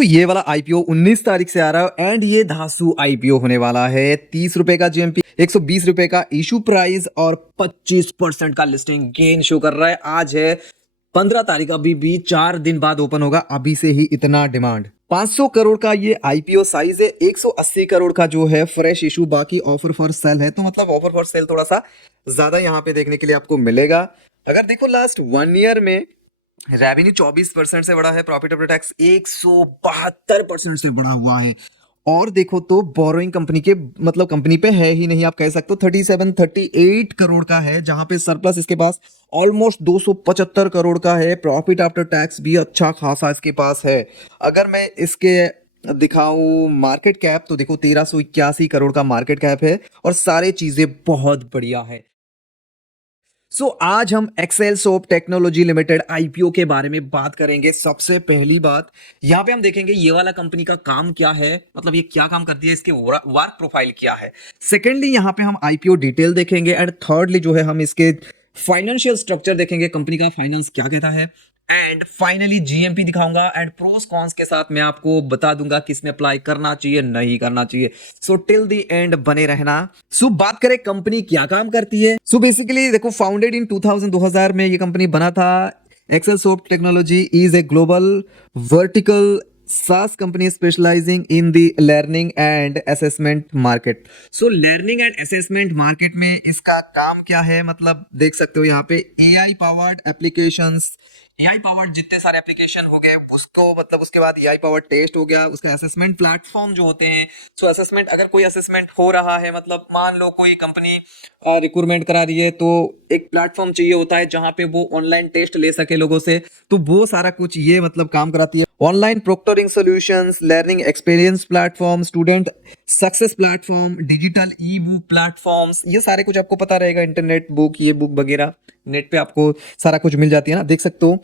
ये वाला आईपीओ 19 तारीख से आ रहा है एंड ये धांसू आईपीओ होने वाला है। 30 रुपए का जीएमपी, 120 रुपए का इशू प्राइस और 25% का लिस्टिंग गेन शो कर रहा है। आज है 15 तारीख, अभी भी 4 दिन बाद ओपन होगा। अभी से ही इतना डिमांड। 500 करोड़ का ये आईपीओ साइज है, 180 करोड़ का जो है फ्रेश इशू, बाकी ऑफर फॉर सेल है। तो मतलब ऑफर फॉर सेल थोड़ा सा ज्यादा यहाँ पे देखने के लिए आपको मिलेगा। अगर देखो लास्ट 1 ईयर में रेवेन्यू 24% से बढ़ा है, प्रॉफिट आफ्टर टैक्स 172% से बढ़ा हुआ है। और देखो तो बोरोइंग कंपनी के मतलब कंपनी पे है ही नहीं, आप कह सकते हो 38 करोड़ का है, जहां पे सरप्लस इसके पास ऑलमोस्ट 275 करोड़ का है। प्रॉफिट आफ्टर टैक्स भी अच्छा खासा इसके पास है। अगर मैं इसके दिखाऊं मार्केट कैप तो देखो 1381 करोड़ का मार्केट कैप है और सारी चीजें बहुत बढ़िया है। आज हम Excelsoft technology limited IPO के बारे में बात करेंगे। सबसे पहली बात यहाँ पे हम देखेंगे ये वाला कंपनी का काम क्या है, मतलब ये क्या काम करती है, इसके वर्क प्रोफाइल क्या है। सेकेंडली यहाँ पे हम आईपीओ डिटेल देखेंगे एंड थर्डली जो है हम इसके फाइनेंशियल स्ट्रक्चर देखेंगे, कंपनी का फाइनेंस क्या कहता है। एंड फाइनली जीएमपी दिखाऊंगा एंड प्रोस कॉन्स के साथ मैं आपको बता दूंगा किसमें अप्लाई करना चाहिए नहीं करना चाहिए। सो टिल द एंड बने रहना। बात करें कंपनी क्या काम करती है। बेसिकली देखो फाउंडेड इन 2000 में ये कंपनी बना था। Excelsoft technology is a global vertical SaaS company specializing in the learning and assessment market। learning and assessment market में इसका काम क्या है, मतलब देख सकते हो यहाँ पे AI powered applications, AI powered जितने सारे एप्लीकेशन हो गए उसको, मतलब उसके बाद AI पावर्ड टेस्ट हो गया, उसका असेसमेंट प्लेटफॉर्म जो होते हैं। असेसमेंट, अगर कोई असेसमेंट हो रहा है, मतलब मान लो कोई कंपनी रिक्रूटमेंट करा रही है तो एक प्लेटफॉर्म चाहिए होता है जहां पे वो ऑनलाइन टेस्ट ले सके लोगों से, तो वो सारा कुछ ये मतलब काम कराती है। Online proctoring solutions, learning experience platform, student success platform, digital e book platforms, ये सारे कुछ आपको पता रहेगा। इंटरनेट बुक, ये बुक वगैरह नेट पे आपको सारा कुछ मिल जाती है ना, देख सकते हो।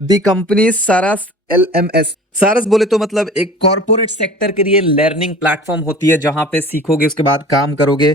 दी कंपनी सारस LMS, सारस बोले तो मतलब एक कॉर्पोरेट सेक्टर के लिए लर्निंग प्लेटफॉर्म होती है जहां पे सीखोगे उसके बाद काम करोगे,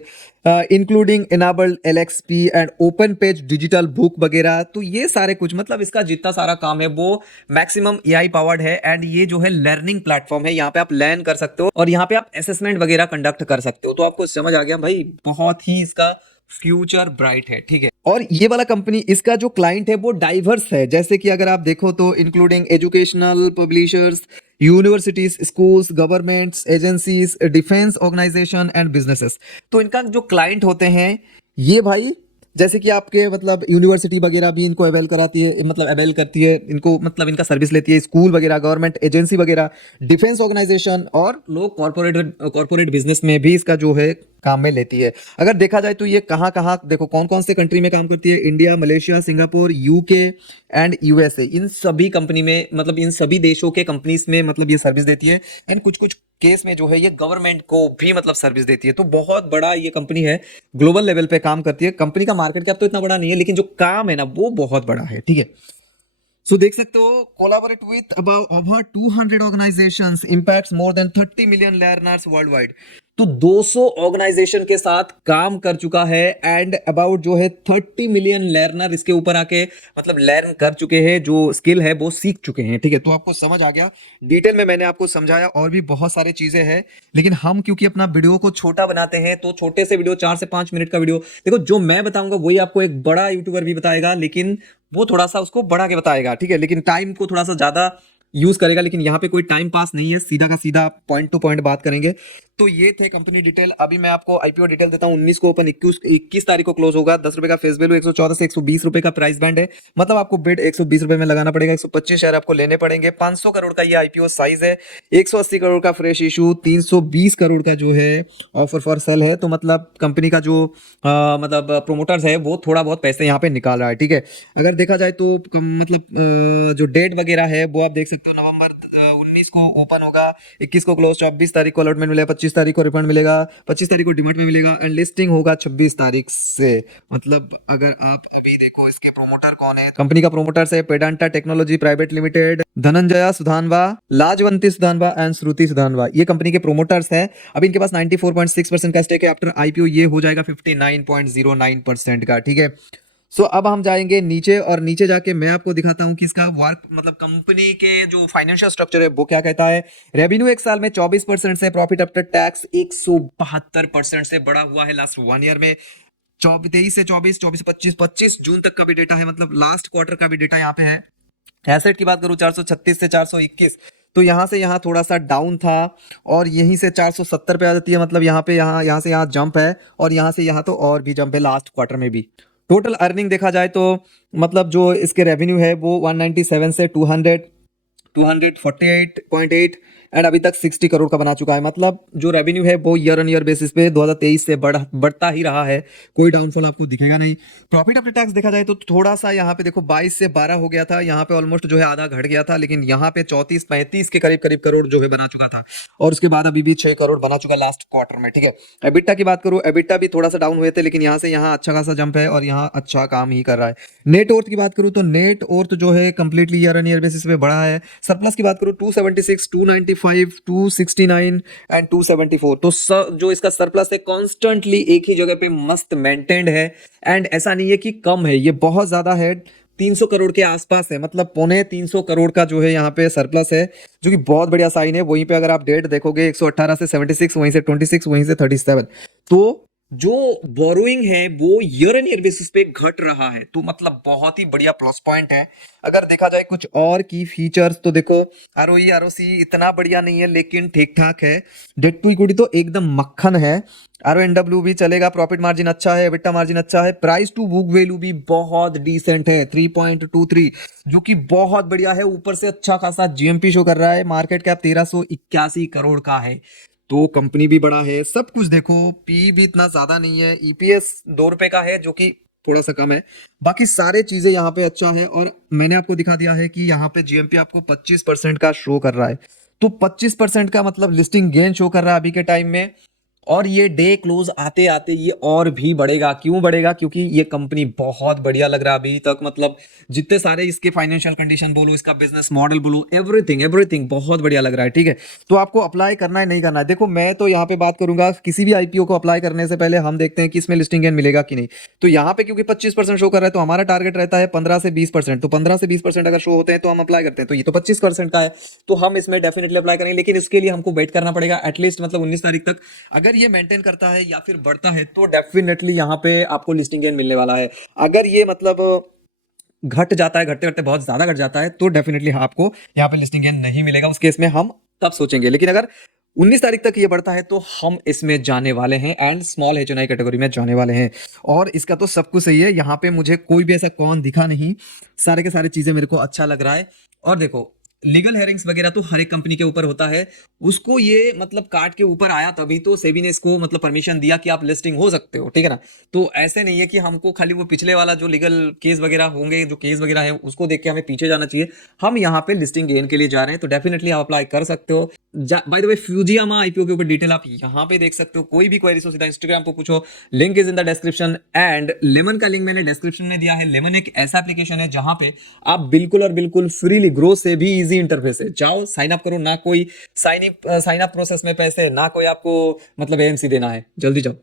including enabled LXP and open page digital book वगैरह। तो ये सारे कुछ मतलब इसका जितना सारा काम है वो मैक्सिमम AI पावर्ड है एंड ये जो है लर्निंग प्लेटफॉर्म है। यहाँ पे आप लर्न कर सकते हो और यहाँ पे आप असेसमेंट वगैरह कंडक्ट कर सकते हो। तो आपको समझ आ गया भाई, बहुत ही इसका फ्यूचर ब्राइट है, ठीक है। और ये वाला कंपनी, इसका जो क्लाइंट है वो डाइवर्स है, जैसे कि अगर आप देखो तो including educational publishers, universities, schools, governments, agencies, defence organisation and businesses. तो इनका जो क्लाइंट होते हैं ये भाई, जैसे कि आपके मतलब यूनिवर्सिटी वगैरह भी इनको अवेल कराती है, मतलब अवेल करती है इनको, मतलब इनका सर्विस लेती है, स्कूल वगैरह, गवर्नमेंट एजेंसी वगैरह, डिफेंस ऑर्गेनाइजेशन और लोग कॉर्पोरेट बिजनेस में भी इसका जो है काम में लेती है। अगर देखा जाए तो ये कहाँ कहाँ देखो कौन कौन से कंट्री में काम करती है, India, Malaysia, Singapore, UK and USA, इन सभी कंपनी में, मतलब इन सभी देशों के कंपनीज में मतलब ये सर्विस देती है। एंड कुछ कुछ केस में जो है ये गवर्नमेंट को भी मतलब सर्विस देती है। तो बहुत बड़ा ये कंपनी है, ग्लोबल लेवल पे काम करती है। कंपनी का मार्केट कैप तो इतना बड़ा नहीं है, लेकिन जो काम है ना वो बहुत बड़ा है, ठीक है। देख सकते हो, collaborate with about over 200 organisations, impacts more than 30 million learners world wide. तो 200 ऑर्गेनाइजेशन के साथ काम कर चुका है एंड अबाउट जो है 30 मिलियन लर्नर इसके ऊपर आके मतलब लर्न कर चुके हैं, जो स्किल है वो सीख चुके हैं, ठीक है। तो आपको समझ आ गया, डिटेल में मैंने आपको समझाया। और भी बहुत सारी चीजें हैं, लेकिन हम क्योंकि अपना वीडियो को छोटा बनाते हैं तो छोटे से वीडियो, 4 से 5 मिनट का वीडियो, देखो जो मैं बताऊंगा वही आपको एक बड़ा यूट्यूबर भी बताएगा, लेकिन वो थोड़ा सा उसको बढ़ा के बताएगा, ठीक है, लेकिन टाइम को थोड़ा सा ज्यादा यूज करेगा। लेकिन यहाँ पे कोई टाइम पास नहीं है, सीधा का सीधा पॉइंट टू पॉइंट बात करेंगे। तो ये थे कंपनी डिटेल। अभी मैं आपको आईपीओ डिटेल देता हूँ। 19 को ओपन, 21 तारीख को क्लोज होगा। 10 रुपए का फेस वैल्यू, 114 से 120 रुपए का प्राइस बैंड है, मतलब आपको बिड 120 रुपए में लगाना पड़ेगा। 125 शेयर आपको लेने पड़ेंगे। 500 करोड़ का ये आईपीओ साइज है। 180 करोड़ का फ्रेश इशू, 320 करोड़ का जो है ऑफर फॉर सेल है। तो मतलब कंपनी का जो मतलब प्रोमोटर्स है वो थोड़ा बहुत पैसे यहाँ पे निकाल रहा है, ठीक है। अगर देखा जाए तो मतलब जो डेट वगैरह है वो आप देख सकते हो, नवंबर 19 को ओपन होगा, 21 को क्लोज, 24 तारीख को अलॉटमेंट मिलेगा, 25 तारीख को रिफंड मिलेगा, 25 तारीख को डिमांड में मिलेगा एंड लिस्टिंग होगा 26 तारीख से। मतलब अगर आप अभी देखो इसके प्रोमोटर कौन है, कंपनी का प्रोमोटर्स है Pedanta technology private limited, Dhananjaya Sudhanva, Lajwanti Sudhanva and Shruti Sudhanva, ये कंपनी के प्रोमोटर्स हैं। अभी इनके पास 94.6% का स्टेक है। आफ्टर आईपीओ ये हो जाएगा 59.09% का, ठीक है। सो अब हम जाएंगे नीचे और नीचे जाके मैं आपको दिखाता हूँ कि इसका वर्क मतलब कंपनी के जो फाइनेंशियल स्ट्रक्चर है वो क्या कहता है। रेवेन्यू एक साल में 24% से, प्रॉफिट आफ्टर टैक्स 172% से बढ़ा हुआ है लास्ट 1 ईयर में। 23 से 24, 24 से 25, 25 जून तक का भी डेटा है, मतलब लास्ट क्वार्टर का भी डेटा यहाँ पे है। एसेट की बात करूं 436 से 421, तो यहां से यहां थोड़ा सा डाउन था और यहीं से 470 पे आ जाती है, मतलब यहाँ पे यहाँ से यहाँ जंप है और यहाँ से यहाँ तो और भी जंप है लास्ट क्वार्टर में भी। टोटल अर्निंग देखा जाए तो मतलब जो इसके रेवेन्यू है वो 197 से 248.8 एंड अभी तक 60 करोड़ का बना चुका है। मतलब जो रेवेन्यू है वो ईयर ऑन ईयर बेसिस पे 2023 से बढ़ता ही रहा है, कोई डाउनफॉल आपको दिखेगा नहीं। प्रॉफिट आफ्टर टैक्स देखा जाए तो थोड़ा सा यहाँ पे देखो 22 से 12 हो गया था, यहाँ पे ऑलमोस्ट जो है आधा घट गया था, लेकिन यहाँ पे 34-35 के करीब करीब करोड़ जो है बना चुका था और उसके बाद अभी भी 6 करोड़ बना चुका लास्ट क्वार्टर में। ठीक है, एबिटा की बात करूँ, एबिटा भी थोड़ा सा डाउन हुए थे, लेकिन यहाँ से यहाँ अच्छा खासा जंप है और यहाँ अच्छा काम ही कर रहा है। नेट वर्थ की बात करूँ तो नेट वर्थ जो है completely year on year basis पे बढ़ा है। सरप्लस की बात करूँ 276, 295, 269 एंड 274, तो जो इसका सरप्लस है कॉन्स्टेंटली एक ही जगह पे मस्त मेंटेन्ड है एंड ऐसा नहीं है कि कम है, ये बहुत ज्यादा है, 300 करोड़ के आसपास है, मतलब 325 करोड़ का जो है यहाँ पे सरप्लस है, जो कि बहुत बढ़िया साइन है। वहीं पे अगर आप डेट देखोगे 118 से 76, वहीं से 26, वहीं से 37, तो जो बोरोइंग है वो ईयर एंड ईयर बेसिस पे घट रहा है, तो मतलब बहुत ही बढ़िया प्लस पॉइंट है। अगर देखा जाए कुछ और की फीचर्स तो देखो आरओई आरओसी इतना बढ़िया नहीं है लेकिन ठीक ठाक है। डेट टू इक्विटी तो एकदम मक्खन है। आरओएनडब्ल्यू भी चलेगा, प्रॉफिट मार्जिन अच्छा है, एबिटा मार्जिन अच्छा है, प्राइस टू बुक वैल्यू भी बहुत डिसेंट है 3.23, जो कि बहुत बढ़िया है। ऊपर से अच्छा खासा जीएमपी शो कर रहा है, मार्केट कैप 1381 करोड़ का है, तो कंपनी भी बड़ा है, सब कुछ देखो। पी भी इतना ज्यादा नहीं है, ईपीएस 2 रुपए का है जो कि थोड़ा सा कम है। बाकी सारे चीजें यहाँ पे अच्छा है और मैंने आपको दिखा दिया है कि यहाँ पे जीएमपी आपको 25% का शो कर रहा है, तो 25% का मतलब लिस्टिंग गेन शो कर रहा है अभी के टाइम में। और ये डे क्लोज आते आते ये और भी बढ़ेगा। क्यों बढ़ेगा? क्योंकि ये कंपनी बहुत बढ़िया लग रहा है अभी तक, मतलब जितने सारे इसके फाइनेंशियल कंडीशन बोलो, इसका बिजनेस मॉडल बोलो, एवरीथिंग एवरीथिंग बहुत बढ़िया लग रहा है। ठीक है, तो आपको अप्लाई करना है नहीं करना है, देखो मैं तो यहाँ पे बात करूंगा, किसी भी आईपीओ को अप्लाई करने से पहले हम देखते हैं कि इसमें लिस्टिंग गेन मिलेगा कि नहीं। तो यहाँ पे क्योंकि 25% शो कर रहा है तो हमारा टारगेट रहता है 15 से 20%, तो 15 से 20% अगर शो होते हैं तो हम अप्लाई करते हैं, तो ये तो 25% का है, तो हम इसमें डेफिनेटली अप्लाई करेंगे। लेकिन इसके लिए हमको वेट करना पड़ेगा एटलीस्ट मतलब 19 तारीख तक। अगर ये मेंटेन करता है या फिर बढ़ता है तो डेफिनेटली यहां पे आपको लिस्टिंग गेन मिलने वाला है। अगर ये मतलब घट जाता है, घटते घटते बहुत ज्यादा घट जाता है, तो डेफिनेटली आपको यहाँ पे लिस्टिंग गेन नहीं मिलेगा। उस केस में हम तब सोचेंगे, लेकिन अगर 19 तारीख तक ये बढ़ता है तो हम इसमें जाने वाले हैं एंड स्मॉल एचएनआई कैटेगरी में जाने वाले हैं। और इसका तो सब कुछ सही है, यहाँ पे मुझे कोई भी ऐसा कौन दिखा नहीं, सारे के सारे चीजें मेरे को अच्छा लग रहा है। और देखो लीगल हेयरिंग्स वगैरह तो हर एक कंपनी के ऊपर होता है, उसको ये मतलब काट के ऊपर आया तभी तो सेबी ने इसको मतलब परमिशन दिया कि आप लिस्टिंग हो सकते हो, ठीक है ना। तो ऐसे नहीं है कि हमको खाली वो पिछले वाला जो लीगल केस वगैरह होंगे, जो केस वगैरह है उसको देख के हमें पीछे जाना चाहिए। हम यहाँ पे लिस्टिंग गेन के लिए जा रहे हैं, तो डेफिनेटली आप अप्लाई कर सकते हो। By the way Fujiyama IPO के ऊपर डिटेल आप यहाँ पे देख सकते हो। कोई भी क्वेरी हो सीधा इंस्टाग्राम पे पूछो, link is in the description. And lemon का लिंक मैंने डिस्क्रिप्शन में दिया है। लेमन एक ऐसा एप्लीकेशन है जहां पे आप बिल्कुल और बिल्कुल फ्रीली ग्रो से भी इजी इंटरफेस है, जाओ साइन अप करो, ना कोई साइन अप प्रोसेस में पैसे, ना कोई आपको मतलब एएमसी देना है, जल्दी जाओ।